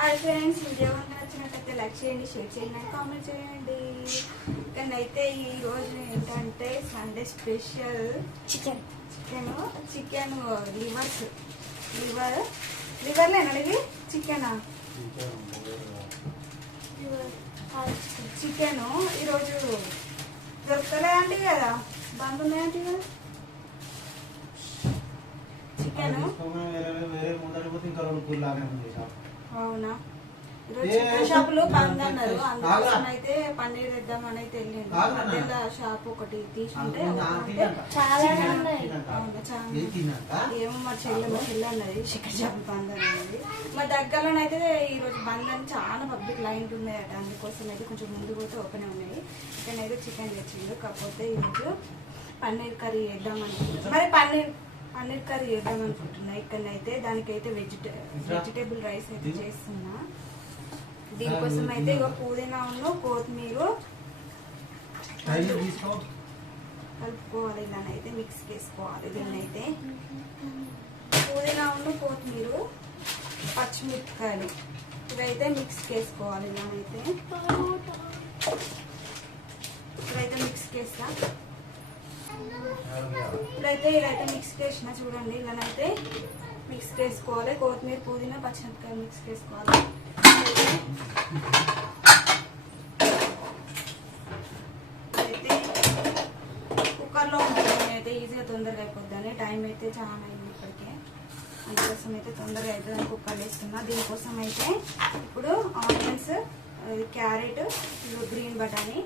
Hi friends, video నచ్చినట్లయితే like చేయండి, share చేయండి, కామెంట్ చేయండి. కానీ అయితే ఈరోజు ఏంటంటే సండే స్పెషల్ చికెన్ లివర్లేనా ఇది చికెనా చికెను ఈరోజు దొరకలేదంటే కదా బంద్ ఉన్నాయంటే కదా చికెను. అవునా, ఈరోజు చికెన్ షాపులు బంద్ అన్నారు. అందుకోసం అయితే పన్నీర్ తెద్దామని అయితే వెళ్ళిండు. మధ్యలో షాప్ ఒకటి తీసుకుంటే ఏమో మా చెల్లి అన్నది చికెన్ షాప్ బంద్ అన్నది. మా దగ్గరలోనైతే ఈరోజు బంద్ అని చాలా పబ్లిక్ లైన్ ఉన్నాయట. అందుకోసం అయితే కొంచెం ముందు పోతే ఓపెన్ ఉన్నాయి. ఇక్కడైతే చికెన్ తెచ్చిండు. కాకపోతే ఈరోజు పన్నీర్ కర్రీ వేద్దామనుకుంటున్నాను. మరి పన్నీర్ కర్రీ వేద్దాం అనుకుంటున్నా. ఇక్కడైతే దానికైతే వెజిటేబుల్ రైస్ అయితే చేస్తున్నా. దీనికోసం అయితే ఇక పుదీనా కొత్తిమీర కలుపుకోవాలి. ఇలానైతే మిక్స్ చేసుకోవాలి. దీన్నైతే పుదీనా కొత్తిమీర పచ్చిమిరపకాయలు ఇవైతే మిక్స్ చేసుకోవాలి. ఇలానైతే ఇప్పుడైతే మిక్స్ చేస్తా. ఇప్పుడైతే ఇదైతే మిక్స్ చేసిన చూడండి. ఇలానైతే మిక్స్ చేసుకోవాలి. కొత్తిమీర పుదీనా పచ్చిమిరపకాయలు మిక్స్ చేసుకోవాలి. అయితే కుక్కర్లో ఉంటుంది. అయితే ఈజీగా తొందరగా అయిపోద్దని టైం అయితే చాలా అయింది ఇప్పటికే. అందుకోసం అయితే తొందరగా అవుతుందని కుక్కర్ వేస్తున్నా. దీనికోసం అయితే ఇప్పుడు ఆనియన్స్, క్యారెట్, గ్రీన్ బటానీ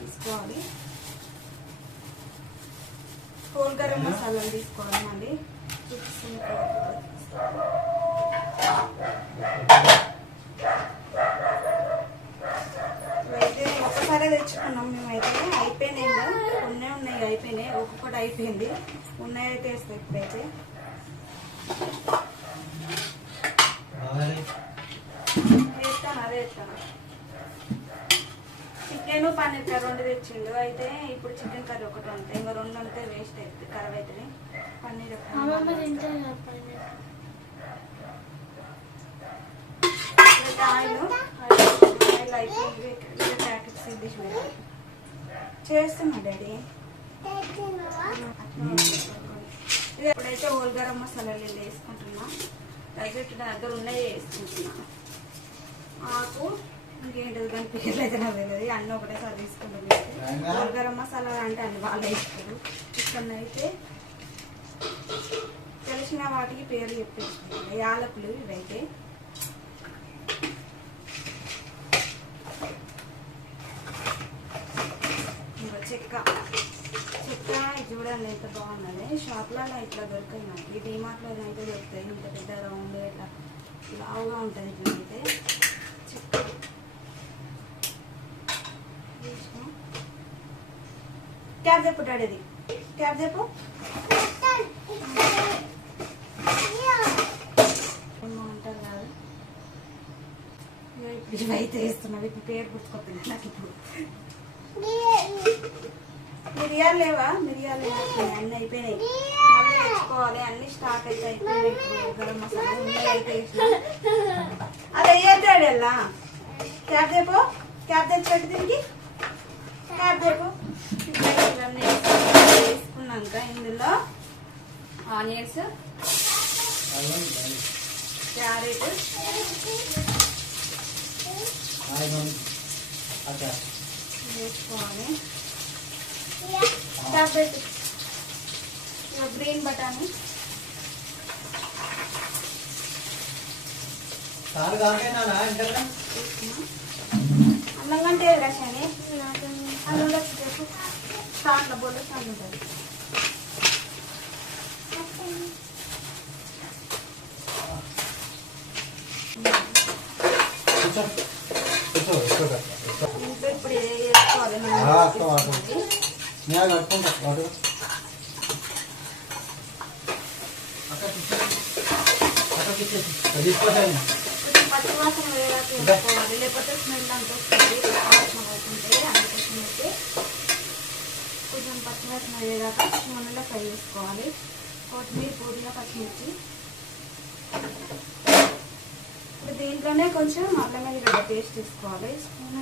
తీసుకోవాలి. హోల్ గరం మసాలాలు తీసుకోవాలి. మళ్ళీ చూపిస్తుంది. ఇవైతే ఒక్కసారే తెచ్చుకున్నాం మేమైతే. అయిపోయినాయి కదా, ఉన్నాయి అయిపోయినాయి. ఒక్కొక్కటి అయిపోయింది. ఉన్నాయైతే వేస్తాయి. ఇప్పుడైతే వేస్తాను, అదే వేస్తాను. చికెన్ పన్నీర్ కర్రీ రెండు తెచ్చిండు. అయితే ఇప్పుడు చికెన్ కర్రీ ఒకటి ఉంటాయి. ఇంకా రెండు ఉంటే వేస్ట్ అవుతుంది, ఖరాబ్ అవుతుంది. పన్నీర్ ఆయిల్ అయిపోయింది. ప్యాకెట్స్ తీసి చేస్తున్నా డాడీ. ఇది ఎప్పుడైతే హోల్ గరం మసాలాలు వేసుకుంటున్నా. ప్యాకెట్ దగ్గర ఉన్నాయి వేసుకుంటున్నా. ఆకు ఇంకేంటిది కానీ పేర్లు అయితే నాకు తెలియదు. అన్నీ ఒకటేసారి తీసుకుంటుంది. హోల్ గరం మసాలా అంటే అన్ని వాళ్ళు వేస్తారు. ఇక్కడనైతే తెలిసిన వాటికి పేర్లు చెప్పేసుకుంటాం. యాలకులు ఇవైతే చెక్క చూడండి ఎంత బాగున్నది. షాప్లో ఇట్లా దొరికాయి నాకు. ఈ డిమార్ట్లో అయితే దొరుకుతాయి. ఇంత పెద్ద రౌండ్ ఇట్లా లావుగా ఉంటుంది. ఇట్లయితే చెక్క క్యాబ్ చెప్పు డాడీది. క్యాబ్ చెప్పు. ఏమో అంటారు కాదు. ఇప్పుడు ఇవైతే వేస్తున్నావు. ఇప్పుడు పేరు గుర్తుకొస్తుంది నాకు. ఇప్పుడు మిరియాలు లేవా? మిరియాలు అన్నీ అయిపోయినాయి. మళ్ళీ తెచ్చుకోవాలి. అన్ని స్టాక్ అయితే అయిపోయినాయి. ఇప్పుడు గరం మసాలా అయితే వేసిన. అది అయ్యేది అలా. క్యాబ్ చెప్పు. క్యాబ్ తెచ్చి దీనికి క్యాబ్ చెప్పు. ఇవన్నీ వేసుకున్నాక ఇందులో ఆనియన్స్, క్యారెట్ వేసుకోవాలి. క్యారెట్, గ్రీన్ బటానీ, అన్నం కంటే రసాన్ని అన్నంలో స్టార్ట్లో బోర్డు స్టార్ట్ ఉంటుంది. ఇప్పుడు వేసుకోవాలి. పచ్చివాసన వేసుకోవాలి. లేకపోతే స్మెల్ అంత వస్తుంది. పచ్చివాసన అవుతుంటే అందుకోసం అయితే కొంచెం పచ్చివాసన వేయదాకా నూనెలో ఫ్రై చేసుకోవాలి. కొత్తిమీర, పుదీనా, పచ్చిమిర్చి దీంట్లోనే కొంచెం అల్లం వెల్లిగడ్డ పేస్ట్ తీసుకోవాలి. స్పూన్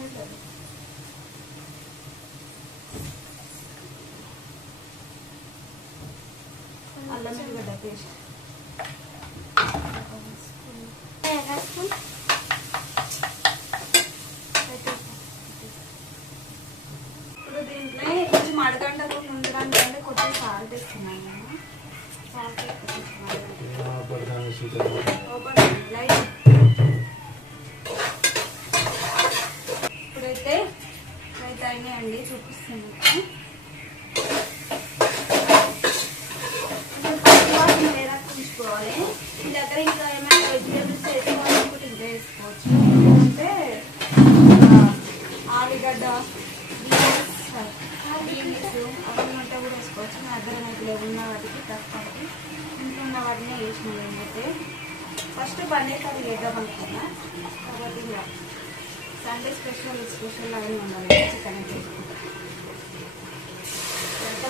అల్లం వెల్లిగడ్డ పేస్ట్ ఇప్పుడు దీంట్లో కొంచెం అడగంటకు ముందుగానే కొంచెం సాల్ట్ వేస్తున్నాను నేను. సాల్ట్ ఇప్పుడైతే అయినాయండి, చూపిస్తాను. ఉంచుకోవాలి. మీ దగ్గర ఇంకా ఏమైనా వెజిటేబుల్స్ వేసుకోవాలనుకుంటే ఇంకా వేసుకోవచ్చు. అంటే ఆలుగడ్డ, బీన్స్ అవన్నీ ఉంటే కూడా వేసుకోవచ్చు. నా దగ్గర నాకు లేవున్న వాటికి తక్కువ ఇంట్లో ఉన్న వాటిని వేసినాను నేనైతే. ఫస్ట్ పన్నీర్ కర్రీ వేద్దాం అనుకున్నా, కాబట్టి ఇంకా సండే స్పెషల్ అవన్నీ ఉండాలి. చికెన్ అయితే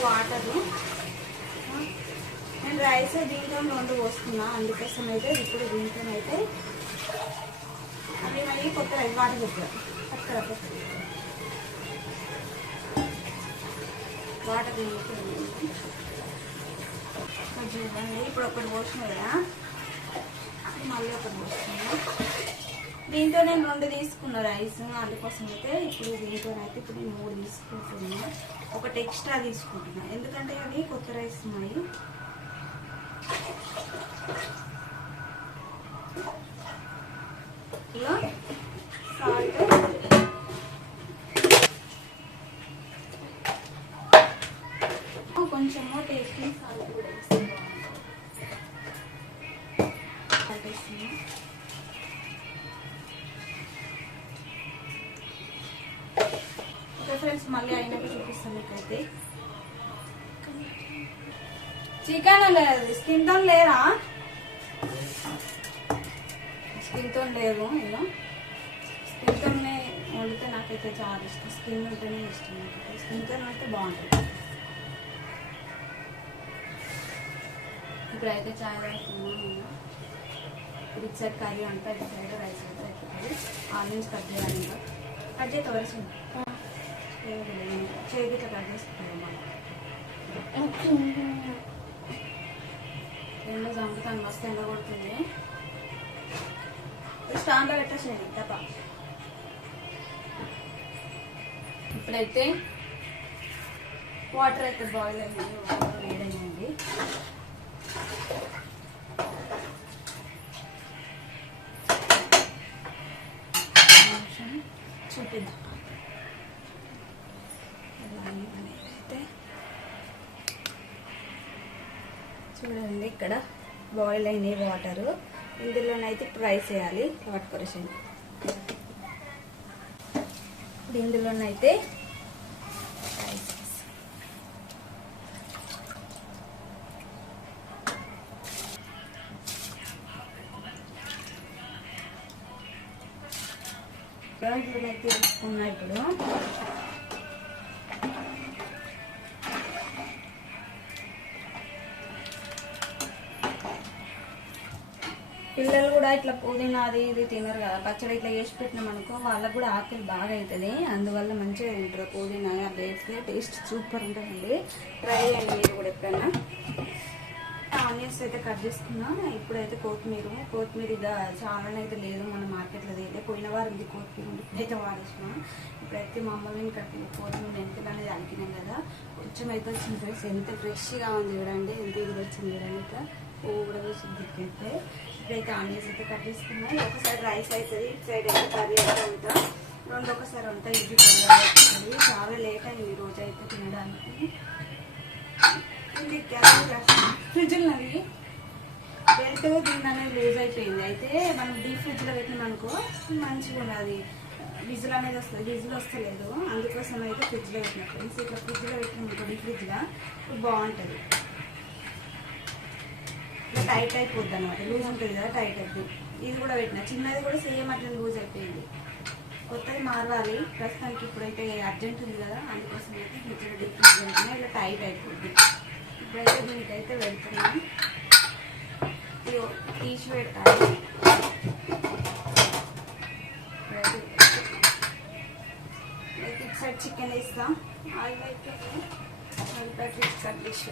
వాటరు నేను రైస్ దీంట్లో 2 పోసుకున్నా, అందుకోసం అయితే ఇప్పుడు దీంట్లో అయితే అవి మళ్ళీ కొత్త రైస్ వాటర్ పెట్టారు అక్కడ వాటర్ చూడండి. ఇప్పుడు ఒకటి పోసిన కదా, మళ్ళీ ఒకటి పోసుకున్నా. దీంతో నేను 2 తీసుకున్నా రైస్, అందుకోసం అయితే ఇప్పుడు దీంతోనైతే ఇప్పుడు నేను 3 తీసుకుంటున్నా. ఒకటి ఎక్స్ట్రా తీసుకుంటున్నా, ఎందుకంటే అవి కొత్త రైస్ ఉన్నాయి. సాల్ట్ కొంచెము టేస్టింగ్ సాల్ట్ కూడా వేస్తాను. ఓకే ఫ్రెండ్స్, మళ్ళీ అయినాక చూపిస్తాను మీకైతే. చికెన్ లేదు, స్కిన్ తో లేదా, స్కిన్ తో లేదు. ఇలా స్కిన్ తోనే వండితే నాకైతే చాలా ఇష్టం. స్కిన్ ఉంటేనే ఇష్టం నాకైతే. స్కిన్ తో అయితే బాగుంటుంది. ఇప్పుడైతే చాయ్ తాగుతున్నాను నేను. ఇప్పుడు ఇటు సైడ్ కర్రీ అంతా, ఇటు సైడ్ రైస్ అయితే అయిపోతుంది. ఆనియన్స్ కట్ చేయాలి, ఇంకా కట్ చేస్తే వరసింది చేతి ఇట్లా కట్ చేసుకుంటాం మనం. ఎండ చంపుతాను, మస్తు ఎండ కొడుతుంది. స్టాండ్లో పెట్టేసేయండి తప్ప. ఇప్పుడైతే వాటర్ అయితే బాయిల్ అయింది, వాటర్ వేడైంది. చూపిద్దాం అయితే. చూడండి ఇక్కడ బాయిల్ అయినాయి వాటరు. ఇందులోనైతే ఇప్పుడు రైస్ వేయాలి. పట్టుకొరేసండి. ఇందులోనైతే రైస్ ఇందులోనైతే వేసుకున్నా. ఇప్పుడు పిల్లలు కూడా ఇట్లా పుదీనా అది ఇది తినరు కదా, పచ్చడి ఇట్లా వేసి పెట్టినాం అనుకో వాళ్ళకు కూడా ఆకలి బాగా అవుతుంది. అందువల్ల మంచిగా తింటారు. పుదీనా అట్లా వేస్తే టేస్ట్ సూపర్ ఉంటుందండి. ట్రై చేయండి మీరు కూడా ఎప్పుడైనా. ఆనియన్స్ అయితే కట్ చేసుకున్నా. ఇప్పుడైతే కొత్తిమీర ఇక చాలానే అయితే లేదు, మన మార్కెట్లో అయితే. పోయిన వారం ఇది కొత్తిమీర ఉంది, ఇప్పుడైతే వాడేసిన. ఇప్పుడైతే మా అమ్మని కట్టిన కొత్తిమీర ఎంతలో అనేది అలికినాం కదా, కొంచెం అయితే వచ్చింది ఫ్రెండ్స్. ఎంత ఫ్రెష్గా ఉంది చూడండి, ఎంత ఇది వచ్చింది చూడండి. ఇంకా పువ్వు కూడా వచ్చింది అయితే. ఇప్పుడైతే ఆనియన్స్ అయితే కట్ చేసుకున్నాయి. ఒకసారి రైస్ అవుతుంది, ఇటు సైడ్ అయితే కర్రీ అయితే ఉంటా. 2 ఒకసారి అంతా ఇది అవుతుంది. చాలా లేట్ అయింది ఈ రోజు అయితే తినడానికి. ఇది ఫ్రిడ్జ్ ఉన్నది, బెల్ట్ దీని అనేది లూజ్ అయిపోయింది. అయితే మనం డీప్ ఫ్రిడ్జ్లో పెట్టినామనుకో మంచిగా ఉన్నది, విజిల్ అనేది వస్తుంది. విజిల్ వస్తలేదు, అందుకోసం అయితే ఫ్రిడ్జ్లో పెట్టిన ఫ్రెండ్స్. ఇట్లా ఫ్రిడ్జ్లో పెట్టినామనుకో డీప్ ఫ్రిడ్జ్లో బాగుంటుంది. ఇట్లా టైట్ అయిపోద్ది అనమాట, లూజ్ ఉంటుంది కదా, టైట్ అయిపోయింది. ఇది కూడా పెట్టిన చిన్నది కూడా సేమ్ అట్లా లూజ్ అయిపోయింది. కొత్తది మారవాలి ప్రస్తుతానికి. ఇప్పుడైతే అర్జెంట్ ఉంది కదా, అందుకోసం అయితే ఫ్రిడ్జ్లో డీప్ ఫ్రిడ్జ్ పెట్టినా ఇట్లా టైట్ అయిపోద్ది. ఇప్పుడైతే దీనికైతే పెడుతున్నాను, తీసి పెట్టాలి. చికెన్ వేస్తాం. ఆయిల్ అయిపోయింది. ఆయిల్ ప్యాకెట్ కట్ చేసి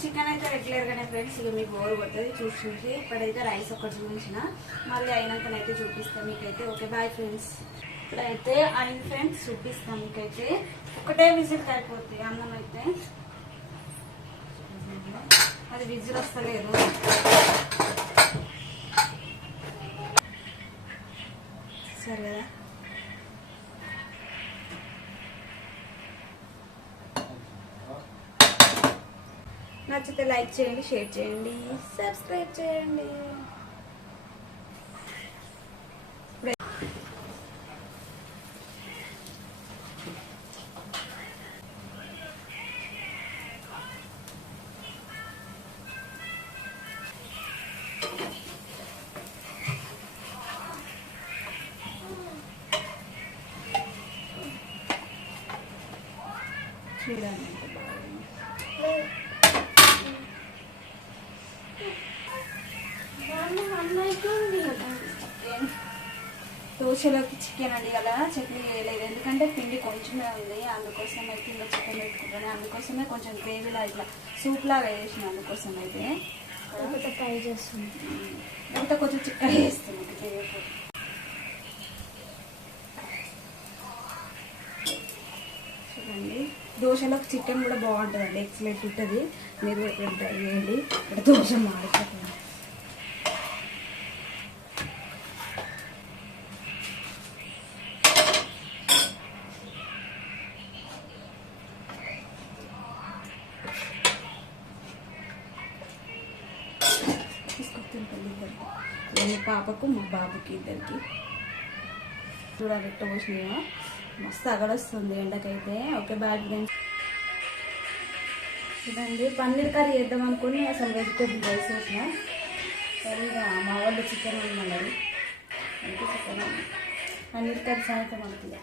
చికెన్ అయితే రెగ్యులర్గానే ఫ్రెండ్స్, ఇక మీకు బోర్ కొడుతుంది చూసి. ఇప్పుడైతే రైస్ ఒకటి చూపించిన, మళ్ళీ అయినాకనైతే చూపిస్తాం మీకైతే. Okay bye friends. ఇప్పుడైతే అయిన ఫ్రెండ్స్ చూపిస్తాం మీకైతే. ఒకటే విజిల్ అయిపోతుంది అన్నం అయితే. అది విజిల్ వస్తలేదు. సరే కదా, నచ్చితే లైక్ చేయండి, షేర్ చేయండి, సబ్స్క్రైబ్ చేయండి. చూడండి దోశలోకి చికెన్ అండి. అలా చట్నీ వేయలేదు, ఎందుకంటే పిండి కొంచెమే ఉంది. అందుకోసం అయితే ఇంకా చికెన్ పెట్టుకుంటాను. అందుకోసమే కొంచెం గ్రేవీలా ఇట్లా సూప్ లాగా వేసిన. అందుకోసం అయితే ఫ్రై చేస్తుంది. ఇంకా కొంచెం చిక్కగా వేస్తుంది. చూడండి, దోశలోకి చికెన్ కూడా బాగుంటుందండి, ఎక్సలెంట్ ఉంటుంది. మీరు ఎప్పుడు ట్రై చేయండి. ఇక్కడ దోశ మాడిపోతుంది. మీ పాపకు మా బాబుకి ఇద్దరికి చూడాలి పోసినా. మస్తు అగడొస్తుంది ఎండకైతే. Okay bye friends. చూడండి, పన్నీర్ కర్రీ చేద్దాం అనుకుని అసలు వెజిటేబుల్ రైస్ వేసిన. సరిగా మా వాళ్ళు చికెన్ ఉన్నారు, అంటే చికెన్ పన్నీర్ కర్రీ సాయంత్రం అనుకుంది.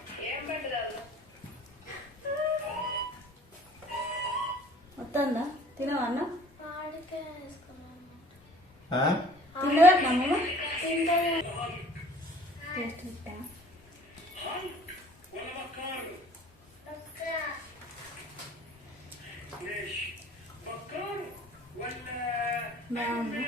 వస్తుందా? తినవా అన్న? తినదా నమ్మ? టేస్ట్ ఇస్తా. బాగుంది.